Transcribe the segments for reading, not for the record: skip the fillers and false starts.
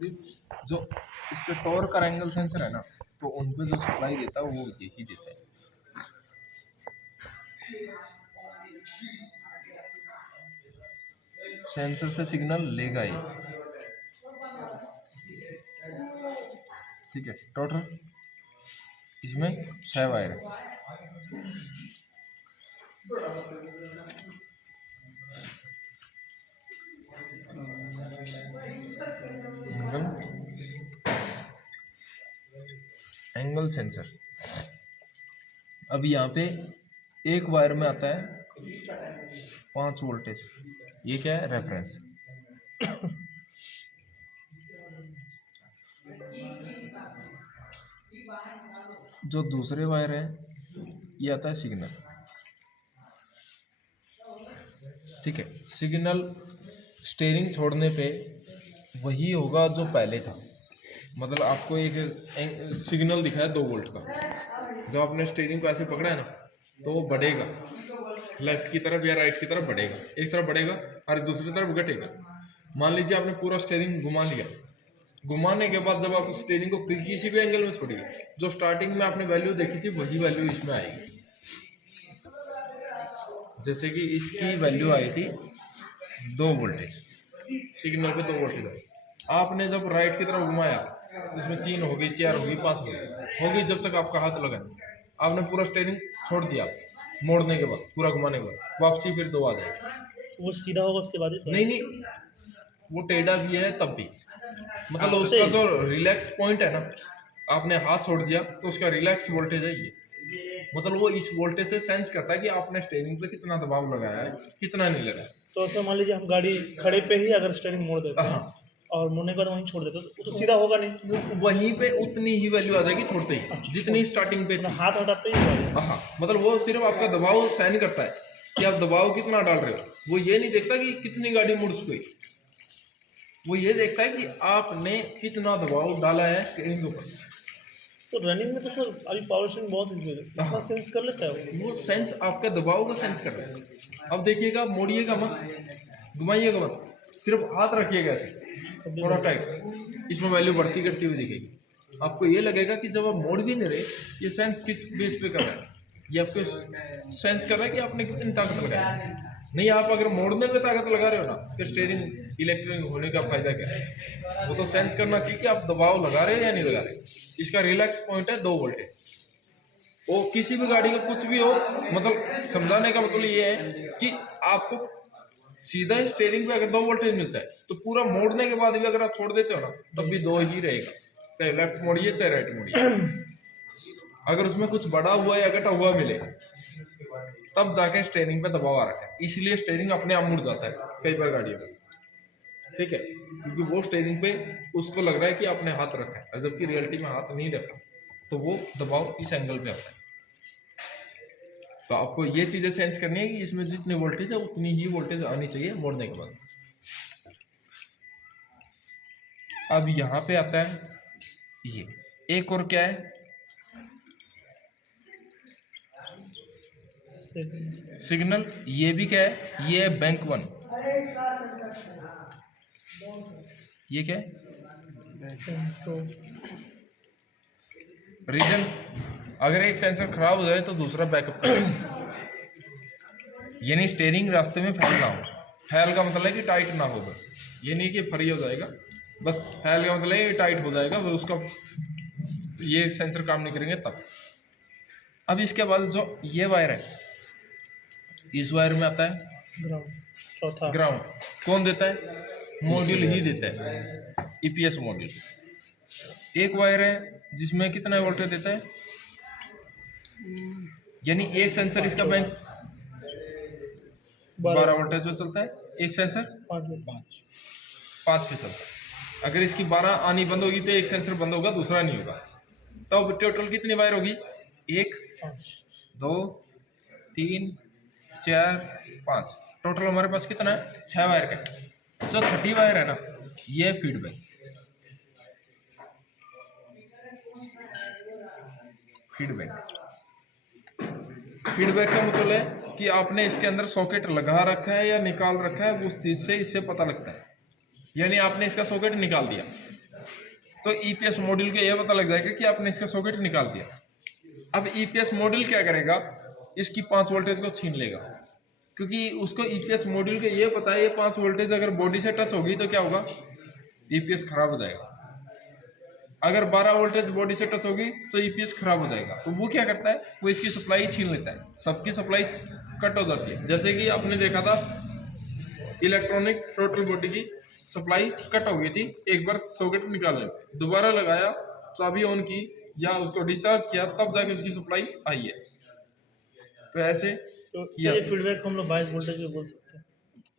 जो इसके टॉर्क और एंगल सेंसर है ना, तो उन पे जो सप्लाई देता है वो यही देता है। सेंसर से सिग्नल लेगा ये, ठीक है। टोटल इसमें 6 वायर है। Angle sensor. अब यहाँ पे एक वायर में आता है 5 वोल्टेज, ये क्या है? रेफरेंस। जो दूसरे वायर है ये आता है सिग्नल, ठीक है। सिग्नल स्टीयरिंग छोड़ने पे वही होगा जो पहले था, मतलब आपको एक सिग्नल दिखा है 2 वोल्ट का, जब आपने स्टीयरिंग को ऐसे पकड़ा है ना तो वो बढ़ेगा, लेफ्ट की तरफ या राइट की तरफ बढ़ेगा, एक तरफ बढ़ेगा और दूसरी तरफ घटेगा। मान लीजिए आपने पूरा स्टीयरिंग घुमा लिया, घुमाने के बाद जब आप स्टीयरिंग को किसी भी एंगल में छोड़िए, जो स्टार्टिंग में आपने वैल्यू देखी थी वही वैल्यू इसमें आएगी। जैसे कि इसकी वैल्यू आई थी 2 वोल्टेज, सिग्नल पे 2 वोल्टेज आई। आपने जब राइट की तरफ घुमाया तो इसमें 3 हो गई, 4 हो गई, 5 हो गई, जब तक आपका हाथ लगा। आपने पूरा स्टीयरिंग छोड़ दिया, मोड़ने के बाद, पूरा घुमाने के बाद वापसी फिर 2 आ जाएगी। वो सीधा होगा उसके बाद ही? नहीं, वो टेढ़ा भी है तब भी, मतलब उसका जो रिलैक्स पॉइंट है ना, आपने हाथ छोड़ दिया तो उसका रिलैक्स वोल्टेज है ये, मतलब वो इस वोल्टेज से सेंस करता है कि आपने स्टीयरिंग पे कितना दबाव लगाया है, कितना नहीं लगाया। तो ऐसा मान लीजिए हम गाड़ी खड़े पे ही अगर स्टीयरिंग मोड़ देते हैं और मुड़ने के बाद वहीं छोड़ देते तो सीधा होगा नहीं, वहीं पे उतनी ही वैल्यू आ जाएगी छोड़ते ही, जितनी स्टार्टिंग पे थी। हाथ हटाते ही होगा। हाँ, मतलब वो सिर्फ आपका दबाव सहन करता है कि आप दबाव कितना डाल रहे हो, वो ये नहीं देखता कि कितनी गाड़ी मुड़ गई, वो ये देखता है कि आपने कितना दबाव डाला है स्टीयरिंग के ऊपर। तो रनिंग में तो सर अभी पावर स्टीयरिंग बहुत इजी है, इतना सेंस कर लेता है वो सेंस आपका दबाव का सेंस कर रहा है। अब देखिएगा, मोड़िएगा मत, घुमाइएगा मत, सिर्फ हाथ रखिएगा ऐसे थोड़ा टाइट, इसमें वैल्यू बढ़ती करती हुई दिखेगी। आपको ये लगेगा कि जब आप मोड़ भी नहीं रहे, ये सेंस किस बेस पे कर रहा है, ये आपको सेंस कर रहा है कि आपने कितनी ताकत लगाई। नहीं, आप अगर मोड़ने पे ताकत लगा रहे हो ना, फिर स्टीयरिंग इलेक्ट्रिक होने का फायदा क्या है? वो तो सेंस करना चाहिए कि आप दबाव लगा रहे हो या नहीं लगा रहे। इसका रिलैक्स पॉइंट है 2 वोल्टेज। वो किसी भी गाड़ी का कुछ भी हो, मतलब समझाने का मतलब ये है कि आपको सीधा स्टीयरिंग पे अगर 2 वोल्टेज मिलता है तो पूरा मोड़ने के बाद भी अगर आप छोड़ देते हो ना, तब भी 2 ही रहेगा, चाहे लेफ्ट मोड़िए चाहे राइट मोड़िए। अगर उसमें कुछ बड़ा हुआ या घटा हुआ मिले तब जाके स्टीयरिंग पे दबाव आ रखा है, इसलिए स्टीयरिंग अपने आप मुड़ जाता है कई बार गाड़ियों में, ठीक है, क्योंकि वो स्टीयरिंग पे उसको लग रहा है कि आपने हाथ रखा है, जबकि रियलिटी में हाथ नहीं रखा, तो वो दबाव इस एंगल पे आता है। तो आपको ये चीजें सेंस करनी है कि इसमें जितनी वोल्टेज है उतनी ही वोल्टेज आनी चाहिए मोड़ने के बाद। अब यहाँ पे आता है ये एक और क्या है, सिग्नल। ये भी क्या है? ये है बैंक 1। ये क्या है? रीजन। अगर एक सेंसर खराब हो जाए तो दूसरा बैकअप यानी स्टीयरिंग रास्ते में फैल ना हो। फैल का मतलब है कि टाइट ना हो, बस ये नहीं कि फ्री हो जाएगा, बस फैल का मतलब है टाइट हो जाएगा, फिर उसका ये सेंसर काम नहीं करेंगे तब। अब इसके बाद जो ये वायर है, इस वायर में आता है ग्राउंड। चौथा ग्राउंड कौन देता है? मॉड्यूल ही देता है, ईपीएस मॉड्यूल। एक वायर है जिसमें कितना वोल्टेज देता है, यानी एक सेंसर इसका बैंक 12 वोल्टेज पे चलता है, एक सेंसर 5 पे चलता है। अगर इसकी 12 आनी बंद होगी तो एक सेंसर बंद होगा, दूसरा नहीं होगा। तब टोटल कितनी वायर होगी? 1 2 3 4 5, टोटल हमारे पास कितना है? 6 वायर का। जो छठी वायर है ना, ये फीडबैक। फीडबैक का मतलब है कि आपने इसके अंदर सॉकेट लगा रखा है या निकाल रखा है, उस चीज से इससे पता लगता है। यानी आपने इसका सॉकेट निकाल दिया, तो ईपीएस मॉड्यूल को यह पता लग जाएगा कि आपने इसका सॉकेट निकाल दिया। अब ईपीएस मॉड्यूल क्या करेगा, इसकी 5 वोल्टेज को छीन लेगा, क्योंकि उसको ईपीएस मॉड्यूल के ये पता है ये 5 वोल्टेज अगर बॉडी से टच होगी तो क्या होगा, ईपीएस खराब हो जाएगा। अगर 12 वोल्टेज बॉडी से टच होगी तो ईपीएस खराब हो जाएगा। तो वो क्या करता है, वो इसकी सप्लाई छीन लेता है, सबकी सप्लाई कट हो जाती है। जैसे कि आपने देखा था इलेक्ट्रॉनिक टोटल बॉडी की सप्लाई कट हो गई थी, एक बार सॉकेट निकालने पे, दोबारा लगाया, चाबी ऑन की या उसको डिस्चार्ज किया, तब जाके उसकी सप्लाई आई है। तो ऐसे तो ये फीडबैक हम लोग 22 वोल्टेज पे बोल सकते हैं।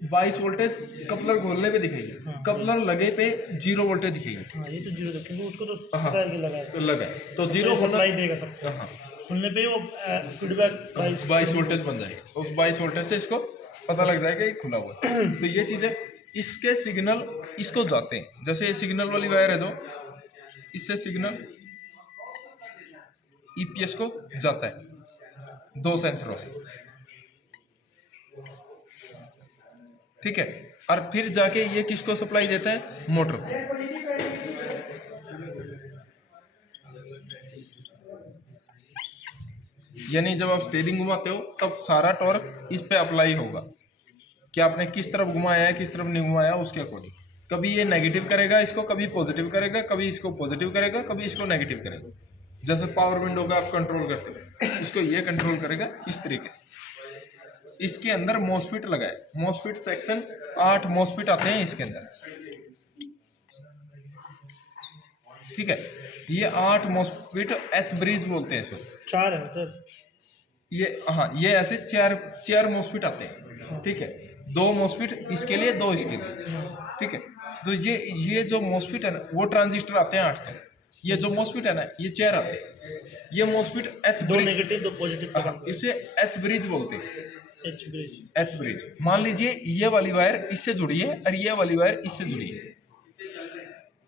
22 वोल्टेज कपलर खोलने पे दिखेगी, हाँ। कपलर लगे पे 0 वोल्टेज दिखेगी। हाँ, ये तो 0 क्योंकि उसको तो हाँ। पता है कि लगा है, लगा है तो 0 सप्लाई देगा सबको। हाँ, खुलने पे वो फीडबैक 22 वोल्टेज बन जाएगा। उस 22 वोल्टेज से इसको पता लग जाएगा ये खुला हुआ है। तो ये चीज़ें इसके सिग्नल इसको जाते हैं, जैसे ये सिग्नल वाली वायर है जो, इससे सिग्नल ईपीएस को जाता है 2 सेंसरों से, ठीक है। और फिर जाके ये किसको सप्लाई देता है, मोटर को। यानी जब आप स्टीयरिंग घुमाते हो तब सारा टॉर्क इस पे अप्लाई होगा कि आपने किस तरफ घुमाया है, किस तरफ नहीं घुमाया, उसके अकॉर्डिंग। कभी ये नेगेटिव करेगा इसको, कभी पॉजिटिव करेगा, कभी इसको पॉजिटिव करेगा, कभी इसको नेगेटिव करेगा। जैसे पावर विंडो का आप कंट्रोल करते हो, इसको ये कंट्रोल करेगा इस तरीके से। इसके अंदर मॉसफेट लगा है, मॉसफेट सेक्शन 8 मॉसफेट आते हैं इसके अंदर, ठीक है। ये 8 मॉसफेट एच ब्रिज बोलते हैं इसको। 4 है सर ये, हाँ, ये ऐसे चार मॉसफेट आते हैं, ठीक है। 2 मॉसफेट इसके लिए, 2 इसके लिए, ठीक है। तो ये जो मॉसफेट है ना, वो ट्रांजिस्टर आते हैं 8 तक। ये जो मॉसफेट है ना, ये 4 आते हैं। ये मॉसफेट एच 2 नेगेटिव 2 पॉजिटिव, इसे एच ब्रिज बोलते हैं। H bridge. मान लीजिए ये वाली वायर इससे जुड़ी है और ये वाली वायर इससे जुड़ी है,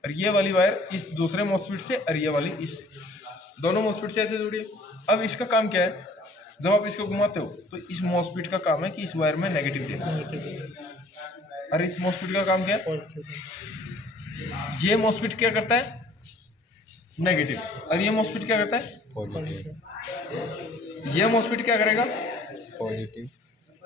और ये वाली वायर इस दूसरे मॉसफेट से, और ये वाली इससे, दोनों मॉसफेट से ऐसे जुड़ी है। अब इसका काम क्या है, जब आप इसको घुमाते हो तो इस मॉसफेट का काम है कि इस वायर में नेगेटिव देना, और इस मॉसफेट का काम क्या है, ये मॉसफेट क्या करता है, नेगेटिव, और ये मॉसफेट क्या करता है, पॉजिटिव। ये मॉसफेट क्या करेगा, पॉजिटिव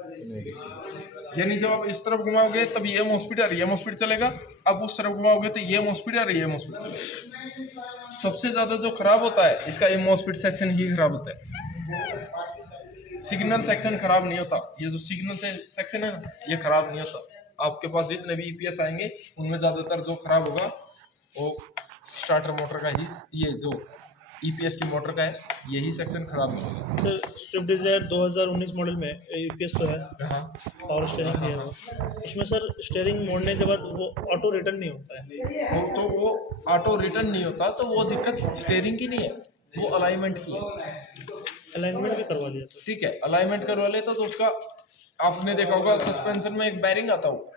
नेगेटिव। यानी जब आप इस तरफ घुमाओगे तब ये मॉसफेट और ये मॉसफेट चलेगा, अब उस तरफ घुमाओगे तो ये मॉसफेट और ये मॉसफेट चलेगा। सबसे ज्यादा जो खराब होता है इसका ये मॉसफेट सेक्शन ही खराब होता है, सिग्नल सेक्शन खराब नहीं होता। ये जो सिग्नल सेक्शन है ना, ये खराब नहीं होता। आपके पास जितने भी ईपीएस आएंगे उनमें ज्यादातर जो खराब होगा वो स्टार्टर मोटर का ही, ये जो ईपीएस की मोटर का है, यही सेक्शन खराब मिलेगा। सर स्विफ्ट डिजायर 2019 मॉडल में ईपीएस तो है, हाँ, पावर स्टीयरिंग भी है वो। उसमें सर स्टीयरिंग मोड़ने के बाद वो ऑटो रिटर्न नहीं होता है। वो ऑटो रिटर्न नहीं होता, तो वो दिक्कत स्टीयरिंग की नहीं है, वो अलाइनमेंट की है। अलाइनमेंट भी करवा लिया सर, ठीक है, अलाइनमेंट करवा लेता तो उसका, आपने देखा होगा सस्पेंशन में एक बैरिंग आता हो,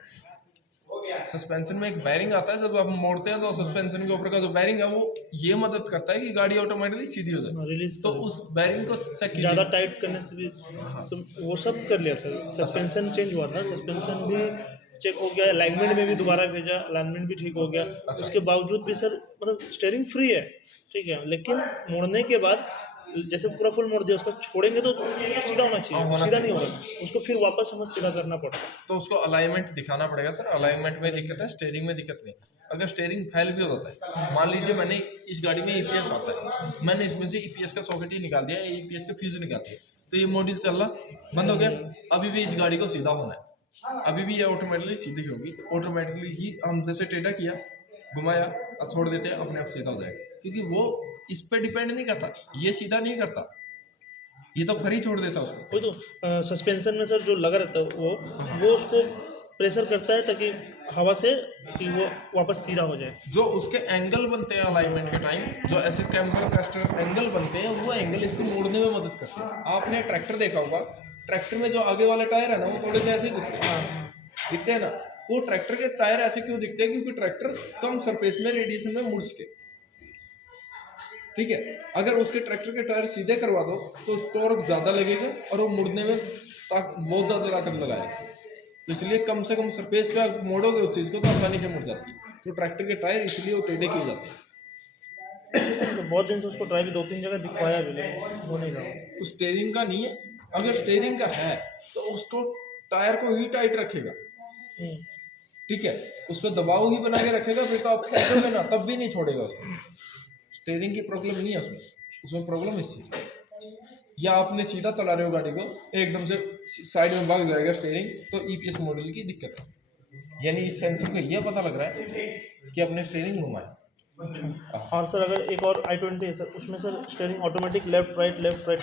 सस्पेंशन में एक बैरिंग आता है, जब आप मोड़ते हैं तो सस्पेंशन के ऊपर का जो बैरिंग है वो ये मदद करता है कि गाड़ी ऑटोमेटिकली सीधी हो जाए। रिलीज तो उस बैरिंग को चेक कीजिए। ज़्यादा टाइट करने से भी वो सब कर लिया सर। सस्पेंशन चेंज हुआ था, सस्पेंशन भी चेक हो गया, अलाइनमेंट में भी दोबारा भेजा, अलाइनमेंट भी ठीक हो गया। उसके बावजूद भी सर मतलब स्टीयरिंग फ्री है, ठीक है, लेकिन मोड़ने के बाद जैसे पूरा फुल मोड़ दिया, उसको छोड़ेंगे तो सीधा होना चाहिए, सीधा नहीं होगा, उसको फिर वापस हमें सीधा करना पड़ता है। तो उसको अलाइनमेंट दिखाना पड़ेगा सर। अलाइनमेंट में दिक्कत है, स्टीयरिंग में दिक्कत नहीं। अगर स्टीयरिंग फेल भी हो जाता है, मान लीजिए मैंने इस गाड़ी में ईपीएस आता है, मैंने इसमें से ईपीएस का सॉकेट ही निकाल दिया, ईपीएस का फ्यूज निकाल दिया, तो ये मॉड्यूल चल रहा बंद हो गया, अभी भी इस गाड़ी को सीधा होना है, अभी भी ये ऑटोमेटिकली सीधी होगी। ऑटोमेटिकली ही हम जैसे टेढ़ा किया, घुमाया और छोड़ देते हैं, अपने आप सीधा हो जाएगा, क्योंकि वो इस पे डिपेंड नहीं करता, ये सीधा नहीं करता, ये तो फ्री छोड़ देता उसको। वही तो सस्पेंशन में सर जो लगा रहता है वो उसको प्रेशर करता है ताकि हवा से कि वो वापस सीधा हो जाए। जो उसके एंगल बनते हैं अलाइनमेंट के टाइम, जो ऐसे कैम्बर कैस्टर एंगल बनते हैं, वो एंगल इसको मोड़ने में मदद करते हैं। आपने ट्रैक्टर देखा होगा, ट्रैक्टर में जो आगे वाले टायर है ना, वो थोड़े से ऐसे दिखते हैं ना, वो ट्रैक्टर के टायर ऐसे क्यों दिखते हैं, क्योंकि ट्रैक्टर कम सरफेस में रेडिएशन में मुड़ सके, ठीक है। अगर उसके ट्रैक्टर के टायर सीधे करवा दो तो टॉर्क ज़्यादा लगेगा और वो मुड़ने में बहुत ज़्यादा ताकत लगाएगा, तो इसलिए कम से कम सरफेस पे आप मोड़ोगे उस चीज़ को तो आसानी से मुड़ जाती है। तो ट्रैक्टर के टायर इसलिए वो टेढ़े किए जाते हैं, तो बहुत दिन से उसको ट्राई भी 2-3 जगह दिखवाया भी, लेकिन हो नहीं रहा। उस स्टेयरिंग का नहीं है, अगर स्टेयरिंग का है तो उसको टायर को ही टाइट रखेगा, हम्म, ठीक है, उस पर दबाव ही बना के रखेगा, फिर तो आप खेचोगे ना तब भी नहीं छोड़ेगा उसको। स्टेयरिंग की प्रॉब्लम नहीं है उसमें, उसमें प्रॉब्लम इस चीज़ की। या आपने सीधा चला रहे हो गाड़ी को, एकदम से साइड में भाग जाएगा स्टेयरिंग, तो ईपीएस मॉडल की दिक्कत है। यानी इस सेंसर को यह पता लग रहा है कि अपने स्टेयरिंग घुमाए। और सर अगर एक और i20 है सर, उसमें sir steering automatic left right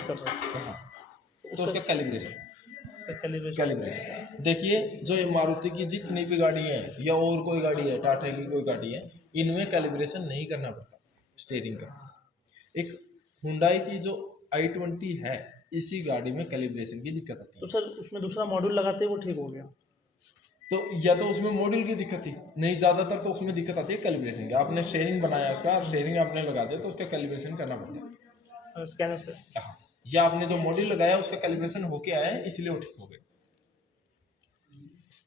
कर रहा है, हाँ, तो उसका कैलिब्रेशन सर कैलिब्रेशन। कैलिब्रेशन देखिए, जो ये मारुति की जितनी भी गाड़ी है या और कोई गाड़ी है, टाटा की कोई गाड़ी है, इनमें कैलिब्रेशन नहीं करना पड़ता स्टीयरिंग का। एक हुंडई की जो i20 है, इसी गाड़ी में कैलिब्रेशन की दिक्कत आती तो है। सर उसमें दूसरा मॉड्यूल लगाते वो ठीक हो गया। तो या तो उसमें मॉड्यूल की दिक्कत थी, नहीं ज़्यादातर तो उसमें दिक्कत आती है कैलिब्रेशन की। आपने स्टीयरिंग बनाया उसका, स्टीयरिंग आपने लगा दिया तो उसका कैलिब्रेशन करना पड़ता है। स्कैनर से। हाँ, या आपने जो मॉड्यूल लगाया उसका कैलिब्रेशन होके आया है, इसलिए वो ठीक हो गया।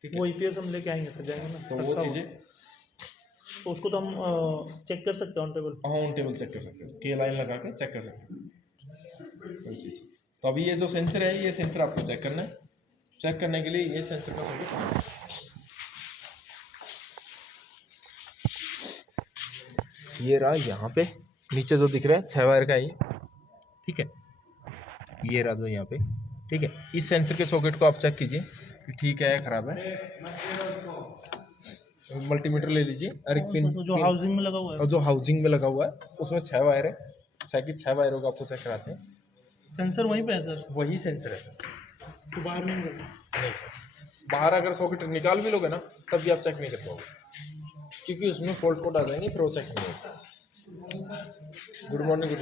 ठीक है, वो ईपीएस हम लेके आएंगे सर, जाएंगे ना तो वो रखा चीज़ें हुआ। तो उसको तो हम चेक कर सकते हैं on table. On table check कर सकते हो, के लाइन लगा के चेक कर सकते हो कोई चीज़। तो अभी ये जो सेंसर है, ये सेंसर आपको चेक करना है। चेक करने के लिए ये सेंसर का सॉकेट, ये रहा यहाँ पे नीचे जो दिख रहा है 6 वायर का ही, ठीक है, ये रहा जो यहाँ पे, ठीक है। इस सेंसर के सॉकेट को आप चेक कीजिए कि ठीक है खराब है। मल्टीमीटर ले लीजिए और एक पिन जो हाउसिंग में लगा हुआ है, और जो हाउसिंग में लगा हुआ है उसमें 6 वायर है, शायद 6 वायरों का आपको चेक कराते हैं। सेंसर वहीं पे है सर, वही सेंसर है सर। तो बाहर नहीं लगा। नहीं सर, बाहर अगर सॉकेट निकाल भी लोगे ना तब भी आप चेक नहीं कर पाओगे, क्योंकि उसमें फॉल्ट कोड आ जाएंगे, फिर वो चेक नहीं होगा। Good morning sir.